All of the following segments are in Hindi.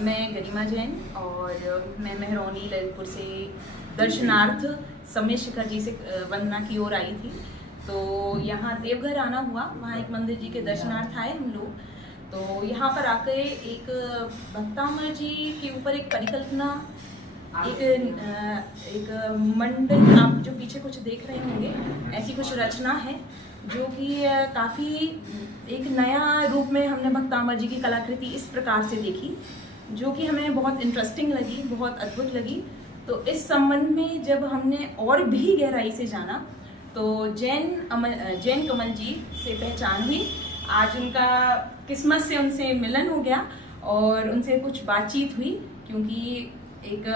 मैं गरिमा जैन और मैं मेहरौनी ललितपुर से दर्शनार्थ समय शिखर जी से वंदना की ओर आई थी। तो यहाँ देवघर आना हुआ, वहाँ एक मंदिर जी के दर्शनार्थ आए हम लोग। तो यहाँ पर आकर एक भक्तामर जी के ऊपर एक परिकल्पना, एक मंडल, आप जो पीछे कुछ देख रहे होंगे, ऐसी कुछ रचना है जो कि काफ़ी एक नया रूप में हमने भक्तामर जी की कलाकृति इस प्रकार से देखी, जो कि हमें बहुत इंटरेस्टिंग लगी, बहुत अद्भुत लगी। तो इस संबंध में जब हमने और भी गहराई से जाना तो जैन कमल जी से पहचान हुई। आज उनका किस्मत से उनसे मिलन हो गया और उनसे कुछ बातचीत हुई, क्योंकि एक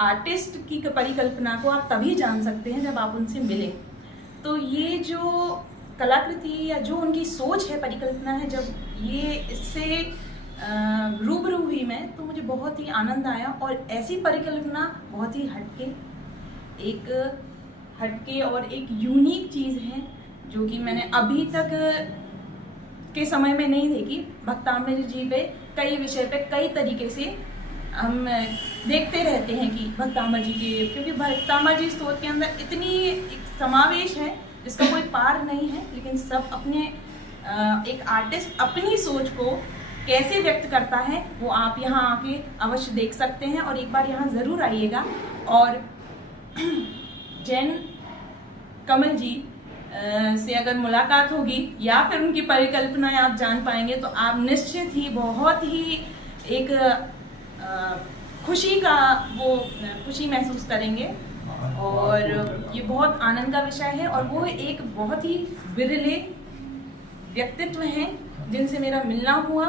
आर्टिस्ट की परिकल्पना को आप तभी जान सकते हैं जब आप उनसे मिलें। तो ये जो कलाकृति या जो उनकी सोच है, परिकल्पना है, जब ये इससे रूबरू हुई मैं, तो मुझे बहुत ही आनंद आया। और ऐसी परिकल्पना बहुत ही हटके और एक यूनिक चीज़ है जो कि मैंने अभी तक के समय में नहीं देखी। भक्तामर जी पे कई विषय पे कई तरीके से हम देखते रहते हैं कि भक्तामर जी के, क्योंकि भक्तामर जी स्रोत के अंदर इतनी समावेश है जिसका कोई पार नहीं है, लेकिन सब अपने एक आर्टिस्ट अपनी सोच को कैसे व्यक्त करता है वो आप यहाँ आके अवश्य देख सकते हैं। और एक बार यहाँ ज़रूर आइएगा और जैन कमल जी से अगर मुलाकात होगी या फिर उनकी परिकल्पनाएं आप जान पाएंगे तो आप निश्चित ही बहुत ही एक खुशी महसूस करेंगे। और ये बहुत आनंद का विषय है और वो एक बहुत ही विरले व्यक्तित्व हैं जिनसे मेरा मिलना हुआ।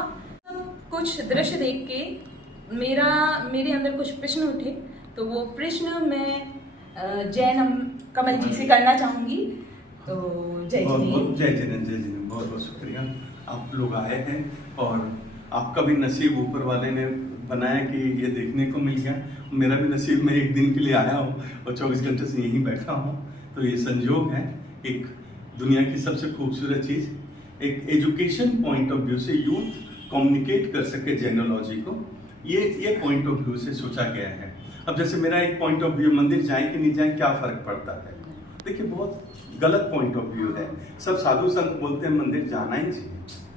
कुछ दृश्य देख के मेरे अंदर कुछ प्रश्न उठे, तो वो प्रश्न मैं जैन कमल जी से करना चाहूँगी। तो जय जिनेंद्र, बहुत बहुत शुक्रिया। आप लोग आए हैं और आपका भी नसीब ऊपर वाले ने बनाया कि ये देखने को मिल गया। मेरा भी नसीब, मैं एक दिन के लिए आया हूँ और 24 घंटे से यहीं बैठा हूँ। तो ये संयोग है, एक दुनिया की सबसे खूबसूरत चीज़, एक एजुकेशन पॉइंट ऑफ व्यू से यूथ कम्युनिकेट कर सके जेनोलॉजी को, ये पॉइंट ऑफ व्यू से सोचा गया है। अब जैसे मेरा एक पॉइंट ऑफ व्यू, मंदिर जाए कि नहीं जाए क्या फर्क पड़ता है, देखिए बहुत गलत पॉइंट ऑफ व्यू है। सब साधु संत बोलते हैं मंदिर जाना ही चाहिए।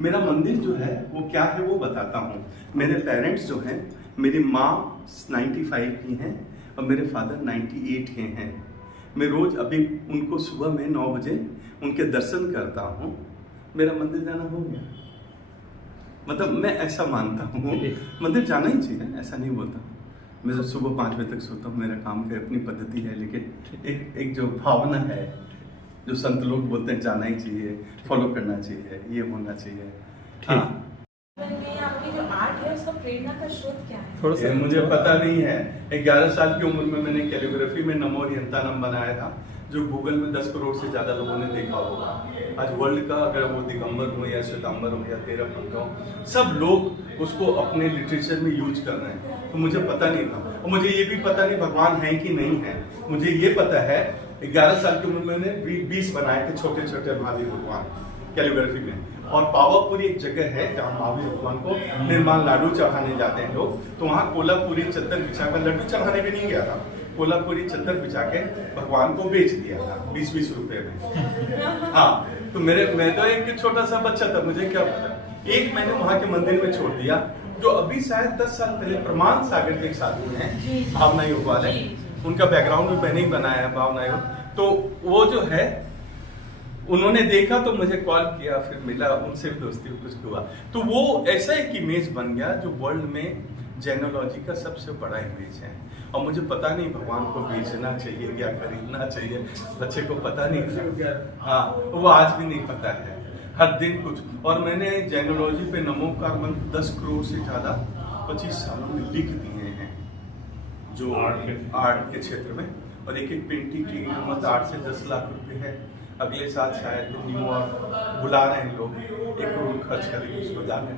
मेरा मंदिर जो है वो क्या है वो बताता हूँ। मेरे पेरेंट्स जो हैं, मेरी माँ 95 की हैं और मेरे फादर 98 के हैं। मैं रोज अभी उनको सुबह में 9 बजे उनके दर्शन करता हूँ। मेरा मंदिर जाना हो गया, मतलब मैं ऐसा मानता हूँ मंदिर जाना ही चाहिए, ऐसा नहीं बोलता। मैं तो सुबह 5 बजे तक सोता हूँ, मेरा काम की अपनी पद्धति है, लेकिन एक जो भावना है, जो संत लोग बोलते हैं जाना ही चाहिए, फॉलो करना चाहिए, ये होना चाहिए। हाँ, आपकी जो आर्ट है उसका प्रेरणा का स्रोत क्या है? थोड़ा सा मुझे पता नहीं है। 11 साल की उम्र में मैंने कैलीग्राफी में नमो ओरिएंटम बनाया था, जो गूगल में 10 करोड़ से ज्यादा लोगों ने देखा होगा। आज वर्ल्ड का, अगर वो दिगंबर हो या श्वेतांबर हो या 13 पंखा हो, सब लोग उसको अपने लिटरेचर में यूज कर रहे हैं। तो मुझे पता नहीं था, और मुझे ये भी पता नहीं भगवान है कि नहीं है। मुझे ये पता है 11 साल की उम्र में मैंने 20 बनाए थे छोटे छोटे महावीर भगवान कैलीग्राफी में। और पावापुरी एक जगह है जहाँ महावीर भगवान को निर्माण लाडू चढ़ाने जाते हैं लोग, तो वहाँ कोलापुरी चद्दर बिछा कर, लड्डू चढ़ाने भी नहीं गया था, कोलापुरी चद्दर बिछा के भगवान को बेच दिया था 20-20 रुपए में। हाँ, तो मैं तो एक छोटा सा बच्चा था, मुझे क्या पता। एक मैंने वहाँ के मंदिर में छोड़ दिया, जो अभी शायद 10 साल पहले प्रमाण सागर के एक साधु हैं, भावना योग वाले, उनका बैकग्राउंड भी मैंने ही बनाया है, भावना योग। तो वो जो है, उन्होंने देखा तो मुझे कॉल किया, फिर मिला, उनसे भी दोस्ती कुछ हुआ। तो वो ऐसा एक इमेज बन गया जो वर्ल्ड में जेनोलॉजी का सबसे बड़ा इमेज है। और मुझे पता नहीं भगवान को बेचना चाहिए या खरीदना चाहिए, बच्चे को पता नहीं था। हाँ, वो आज भी नहीं पता है, हर दिन कुछ। और मैंने जेनोलॉजी पे नमोकार मंत्र 10 करोड़ से ज्यादा 25 सालों में लिख दिए हैं, जो आर्ट के क्षेत्र में। और एक पेंटिंग की कीमत 8 से 10 लाख रुपए है। अगले साल शायद न्यूयॉर्क बुला रहे हैं लोग, 1 करोड़ खर्च करके उसको जाने,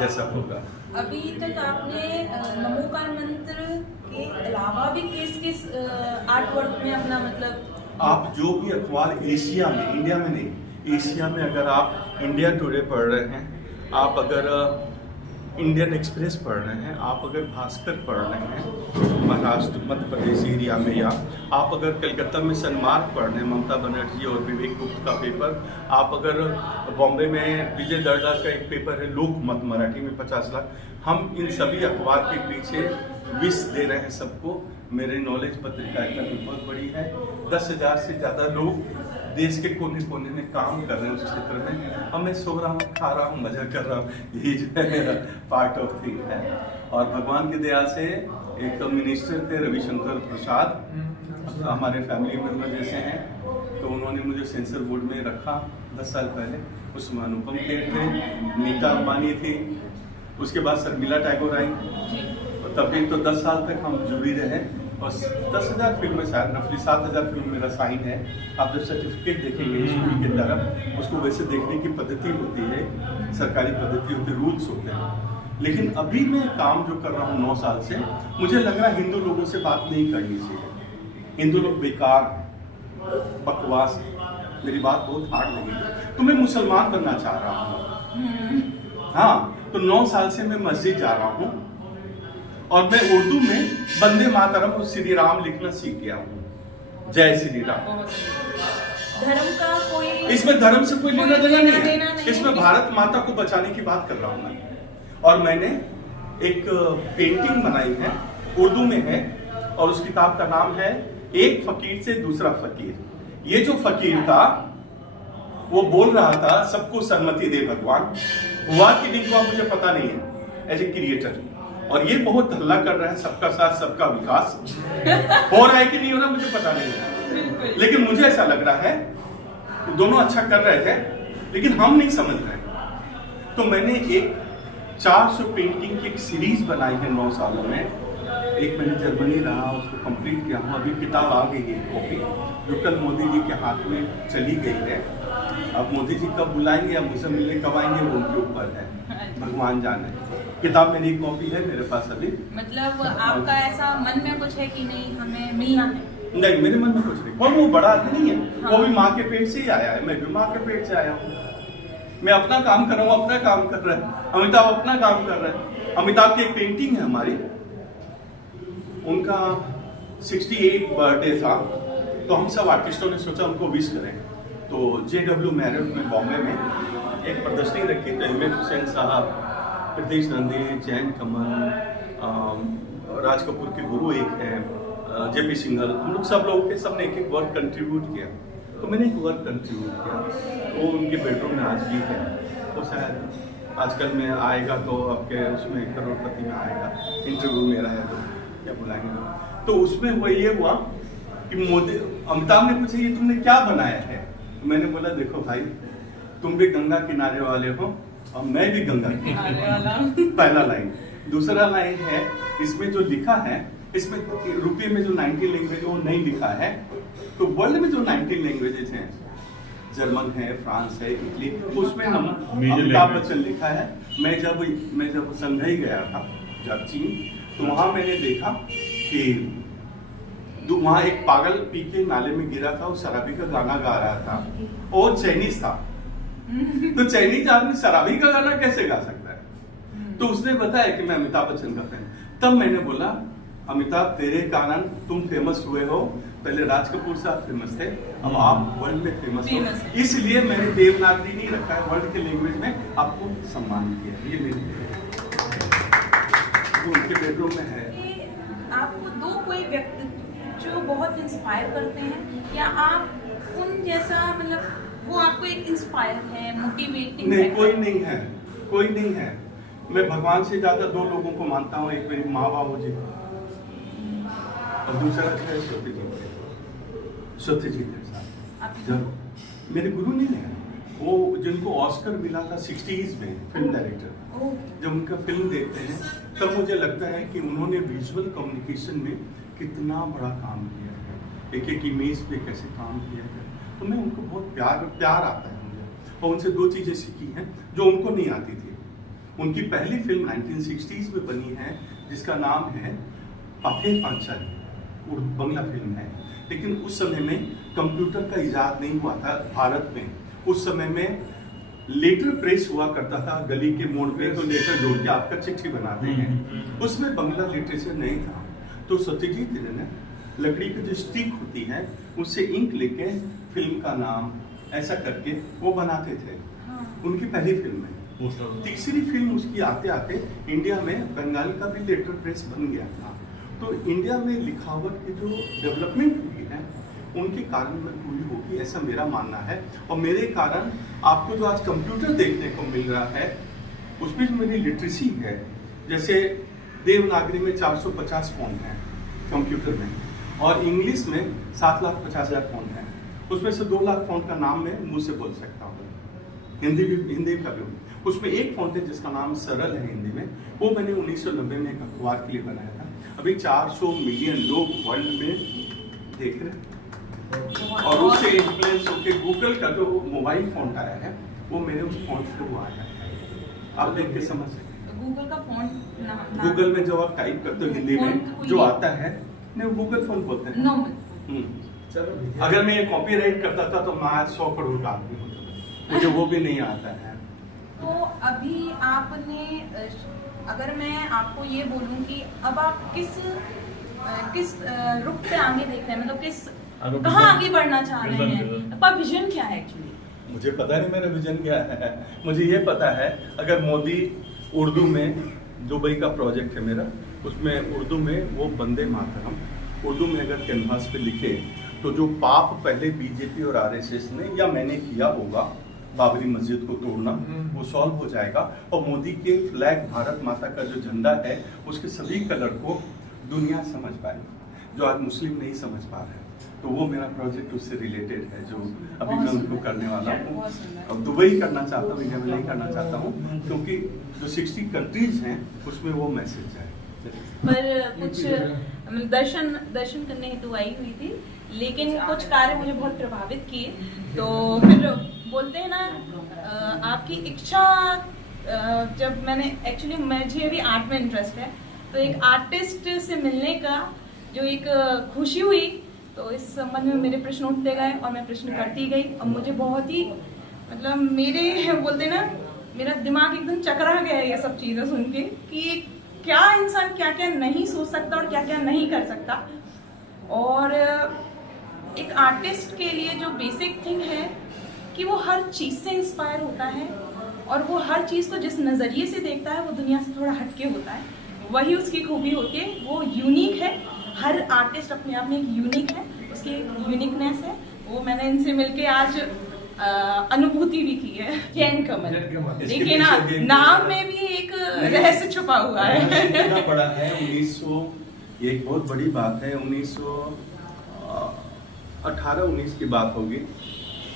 जैसा होगा। अभी तक आपने नमोकार मंत्र के अलावा भी किस आर्ट वर्क में अपना, मतलब आप जो भी अखबार एशिया में, इंडिया में नहीं, एशिया में, अगर आप इंडिया टुडे पढ़ रहे हैं, आप अगर इंडियन एक्सप्रेस पढ़ रहे हैं, आप अगर भास्कर पढ़ रहे हैं महाराष्ट्र मध्य प्रदेश एरिया में, या आप अगर कलकत्ता में सनमार्ग पढ़ रहे हैं ममता बनर्जी और विवेक गुप्त का पेपर, आप अगर बॉम्बे में विजय दर्डा का एक पेपर है लोकमत मराठी में 50 लाख, हम इन सभी अखबार के पीछे विश दे रहे हैं सबको। मेरी नॉलेज पत्रकारिता में बहुत बड़ी है। 10,000 से ज़्यादा लोग देश के कोने कोने में काम कर रहे हैं उस क्षेत्र में, और मैं सो रहा हूँ, खा रहा हूँ, मजा कर रहा हूँ, यही जो है मेरा पार्ट ऑफ थिंग है। और भगवान की दया से एक मिनिस्टर थे रविशंकर प्रसाद, हमारे फैमिली मेंबर जैसे हैं, तो उन्होंने मुझे सेंसर बोर्ड में रखा 10 साल पहले। उसमें अनुपम खेर थे, नीता अंबानी थी, उसके बाद शर्मिला टैगोर आई, तभी तो 10 साल तक हम जुड़ी रहे। और 10,000 फिल्में, शायद रफली 7,000 फिल्म मेरा साइन है। आप जब सर्टिफिकेट देखेंगे स्कूल की तरफ, उसको वैसे देखने की पद्धति होती है, सरकारी पद्धति होती है, रूल्स होते हैं। लेकिन अभी मैं काम जो कर रहा हूँ 9 साल से, मुझे लग रहा है हिंदू लोगों से बात नहीं करनी चाहिए। हिंदू लोग बेकार, बकवास, मेरी बात बहुत हार्ड लगेगी। तो मैं मुसलमान बनना चाह रहा हूँ। हाँ, तो 9 साल से मैं मस्जिद जा रहा हूँ और मैं उर्दू में वंदे मातरम और श्री राम लिखना सीख गया हूँ। जय श्री राम। धर्म का कोई, इसमें धर्म से कोई लेना देना नहीं है, नहीं। इसमें भारत माता को बचाने की बात कर रहा हूँ मैं। और मैंने एक पेंटिंग बनाई है, उर्दू में है, और उस किताब का नाम है एक फकीर से दूसरा फकीर। ये जो फकीर था वो बोल रहा था सबको सन्मति दे भगवान, हुआ कि नहीं हुआ मुझे पता नहीं है एज ए क्रिएटर, और ये बहुत हल्ला कर रहा है सबका साथ सबका विकास, हो रहा है कि नहीं हो रहा मुझे पता नहीं है। लेकिन मुझे ऐसा लग रहा है दोनों अच्छा कर रहे थे, लेकिन हम नहीं समझ रहे। तो मैंने एक 400 पेंटिंग की एक सीरीज बनाई है 9 सालों में। एक मैंने जर्मनी रहा, उसको कंप्लीट किया हूँ। अभी किताब आ गई है कॉपी, जो कल मोदी जी के हाथ में चली गई है। अब मोदी जी कब बुलाएंगे या मुझसे मिलने कब आएंगे वो उनके ऊपर है, भगवान जाने। किताब मेरी कॉपी है मेरे पास अभी। मतलब आपका ऐसा मन में कुछ है कि नहीं हमें मिलना है? नहीं, मेरे मन में कुछ नहीं। और वो बड़ा आदमी नहीं है, हाँ। वो भी माँ के पेट से ही आया है, मैं भी माँ के पेट से आया हूँ। मैं अपना काम कर रहा हूँ, अपना काम कर रहे हैं। अमिताभ अपना काम कर रहे हैं। अमिताभ की एक पेंटिंग है हमारी, उनका 68 बर्थडे था, तो हम सब आर्टिस्टों ने सोचा उनको विश करें। तो JW मैरियट में बॉम्बे में एक प्रदर्शनी रखी, तो M.F. हुसैन साहब, प्रदेश नंदी, जैन कमल, राज कपूर के गुरु एक है, JP सिंघल, हम लोग सब लोग के सबने एक वर्क कंट्रीब्यूट किया। तो मैंने एक वर्क कंट्रीब्यूट किया, वो उनके बेडरूम में आज भी है। तो शायद आजकल में आएगा तो आपके उसमें करोड़पति में आएगा, इंटरव्यू मेरा है तो क्या बुलाएंगे। तो उसमें वो ये हुआ कि मोदी, अमिताभ ने पूछा ये तुमने क्या बनाया है? मैंने बोला देखो भाई, तुम भी गंगा किनारे वाले हो और मैं भी गंगा किनारे वाला। पहला लाइन। दूसरा लाइन है, इसमें जो लिखा है, इसमें रुपये में जो 19 लैंग्वेज वो नहीं लिखा है। तो वर्ल्ड में जो 19 लैंग्वेजेस हैं, जर्मन है, फ्रांस है, इटली, उसमें अमिताभ बच्चन लिखा है। मैं जब संघई गया था, जब चीन, तो वहां मैंने देखा कि वहां एक पागल पी के नाले में गिरा था, वो शराबी का गाना गा रहा था, और चाइनीज था। तो चाइनीज आदमी शराबी का गाना कैसे गा सकता है? तो उसने बताया कि मैं अमिताभ बच्चन का फैन। तब मैंने बोला अमिताभ तेरे कारण तुम फेमस हुए हो, पहले राज कपूर साहब फेमस थे, अब आप वर्ल्ड में फेमस हो, इसलिए मैंने देवनागरी नहीं रखा है, वर्ल्ड के लैंग्वेज में आपको सम्मान किया। ये मेरी उनके बेडरूम में है। आपको दो कोई व्यक्ति जो बहुत इंस्पायर करते हैं, या आप उन जैसा, मतलब वो आपको एक इंस्पायर है, मोटिवेटिंग? नहीं, कोई नहीं है, कोई नहीं है। मैं भगवान से ज्यादा 2 लोगों को मानता हूँ, एक मेरी माँ बाबू जी और दूसरा है सत्यजीत साहब। मेरे गुरु नहीं है वो, जिनको ऑस्कर मिला था 60s में, फिल्म डायरेक्टर। जब उनका फिल्म देखते हैं तब मुझे लगता है कि उन्होंने विजुअल कम्युनिकेशन में कितना बड़ा काम किया है, एक एक इमेज पे कैसे काम किया है। तो मैं उनको बहुत प्यार आता है मुझे, और उनसे 2 चीज़ें सीखी हैं जो उनको नहीं आती थी। उनकी पहली फिल्म 1960s में बनी है, जिसका नाम है पाथे पांचाली, बंगला फिल्म है। लेकिन उस समय में कंप्यूटर का इजाद नहीं हुआ था भारत में। उस समय में लेटर प्रेस हुआ करता था गली के मोड़ पे, तो लेटर जोड़ के आपका चिट्ठी बनाते हैं, उसमें बंगला लिटरेचर नहीं था। तो सत्यजीत रे ने लकड़ी की जो स्टिक होती है उससे इंक लेके फिल्म का नाम ऐसा करके वो बनाते थे। उनकी पहली फिल्म है। तीसरी फिल्म उसकी आते आते इंडिया में बंगाल का भी लेटर प्रेस बन गया था। तो इंडिया में लिखावट की जो डेवलपमेंट हुई है उनके कारण में पूरी होगी, ऐसा मेरा मानना है। और मेरे कारण आपको जो आज कंप्यूटर देखने को मिल रहा है उसमें जो मेरी लिटरेसी है, जैसे देवनागरी में 450 फॉन्ट हैं कंप्यूटर में, और इंग्लिश में 7,50,000 फॉन्ट हैं। उसमें से 2 लाख फॉन्ट का नाम मैं मुंह से बोल सकता हूँ। हिंदी का भी उसमें एक फॉन्ट है जिसका नाम सरल है हिंदी में, वो मैंने 1990 में एक अखबार के लिए बनाया था। अभी 400 मिलियन लोग वर्ल्ड में देख रहे हैं, और उससे इन्फ्लुएंस होकर गूगल का जो मोबाइल फॉन्ट आया है वो मेरे उस फॉन्ट से वो आया है। आप देख के समझ सकते हैं। गूगल का फॉन्ट गूगल में जब आप टाइप करते हो हिंदी में जो आता है नहीं, गूगल फॉन्ट बोलते हैं। चलो, अगर मैं ये कॉपीराइट करता था तो मैं आज 100 करोड़ का आदमी होता, मुझे वो भी नहीं आता है। तो अभी आपने, अगर मैं आपको ये बोलूं कि अब आप किस रुख पे आगे देख रहे हैं, मतलब कहाँ आगे बढ़ना चाह रहे हैं, आपका विजन क्या है एक्चुअली? मुझे पता नहीं मेरा विजन क्या है। मुझे ये पता है अगर मोदी उर्दू में, दुबई का प्रोजेक्ट है मेरा, उसमें उर्दू में वो वंदे मातरम उर्दू में अगर कैनवास पे लिखे तो जो पाप पहले बीजेपी और आरएसएस ने या मैंने किया होगा, बाबरी मस्जिद को तोड़ना, वो सॉल्व हो जाएगा। और मोदी के फ्लैग भारत माता का जो झंडा है उसके सभी कलर को दुनिया समझ पाएगी, जो आज मुस्लिम नहीं समझ पा रहे हैं। तो वो मेरा प्रोजेक्ट उससे रिलेटेड है जो अभी मैं उनको करने वाला हूँ। अब दुबई करना चाहता हूँ, इंडिया में नहीं करना चाहता हूँ, क्योंकि जो 60 कंट्रीज हैं उसमें वो मैसेज है। पर कुछ दर्शन करने हेतु आई हुई थी, लेकिन कुछ कार्य मुझे बहुत प्रभावित किए। तो फिर बोलते हैं ना, आपकी इच्छा, जब मैंने एक्चुअली मुझे भी आर्ट में इंटरेस्ट है, तो एक आर्टिस्ट से मिलने का जो एक खुशी हुई, तो इस संबंध में मेरे प्रश्न उठते गए और मैं प्रश्न करती गई। और मुझे बहुत ही, मतलब मेरे बोलते ना, मेरा दिमाग एकदम चकरा गया ये सब चीज़ें सुन के कि क्या इंसान क्या क्या नहीं सोच सकता और क्या क्या नहीं कर सकता। और एक आर्टिस्ट के लिए जो बेसिक थिंग है कि वो हर चीज़ से इंस्पायर होता है, और वो हर चीज़ को जिस नज़रिए से देखता है वो दुनिया से थोड़ा हटके होता है। वही उसकी खूबी होती है, वो यूनिक है। हर आर्टिस्ट अपने आप में एक यूनिक है, उसकी यूनिकनेस है। वो मैंने इनसे मिलके आज अनुभूति भी की है। जैन कमल, देखिए ना, नाम में भी एक रहस्य छुपा हुआ है। पड़ा है 1900, ये एक बहुत बड़ी बात है। 1918-19 की बात होगी।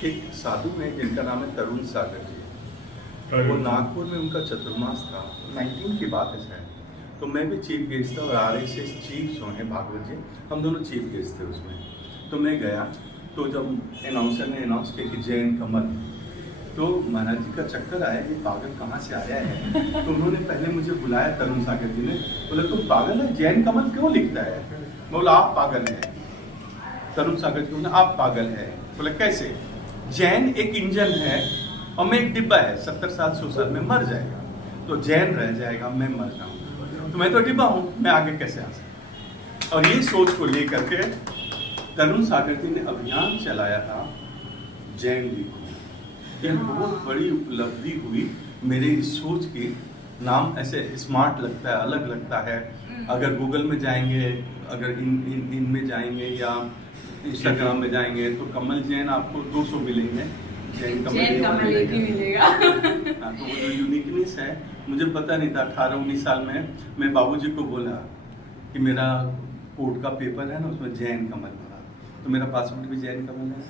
एक साधु हैं जिनका नाम है तरुण सागर जी, वो नागपुर में उनका चतुर्मास था, 19 की बात है शायद। तो मैं भी चीफ गेस्ट था और आरएसएस चीफ जो है भागवत जी, हम दोनों चीफ गेस्ट थे उसमें। तो मैं गया, तो जब अनाउंसर ने अनाउंस किया कि जैन कमल, तो महाराज जी का चक्कर आया, ये पागल कहाँ से आया है। तो उन्होंने पहले मुझे बुलाया, तरुण सागर जी ने, बोले तुम पागल है, जैन कमल क्यों लिखता है। बोला आप पागल है। तरुण सागर जी बोले आप पागल है। बोले कैसे, जैन एक इंजन है और मैं एक डिब्बा है, 70 साल 100 साल में मर जाएगा, तो जैन रह जाएगा, मैं मर जाऊंगा, तो मैं तो डिब्बा हूँ, मैं आगे कैसे आ सकता। और ये सोच को लेकर के तरुण सागर जी ने अभियान चलाया था जैन लिखो। यह बहुत बड़ी उपलब्धि हुई मेरे इस सोच की। नाम ऐसे स्मार्ट लगता है, अलग लगता है। अगर गूगल में जाएंगे, अगर इन में जाएंगे या इंस्टाग्राम में जाएंगे तो कमल जैन आपको 200 मिलेंगे, जैन कमल मिलेगा। तो वो जो यूनिकनेस है, मुझे पता नहीं था। 18-19 साल में मैं बाबूजी को बोला कि मेरा कोर्ट का पेपर है ना, उसमें जैन कमल भरा, तो मेरा पासपोर्ट भी जैन कमल है।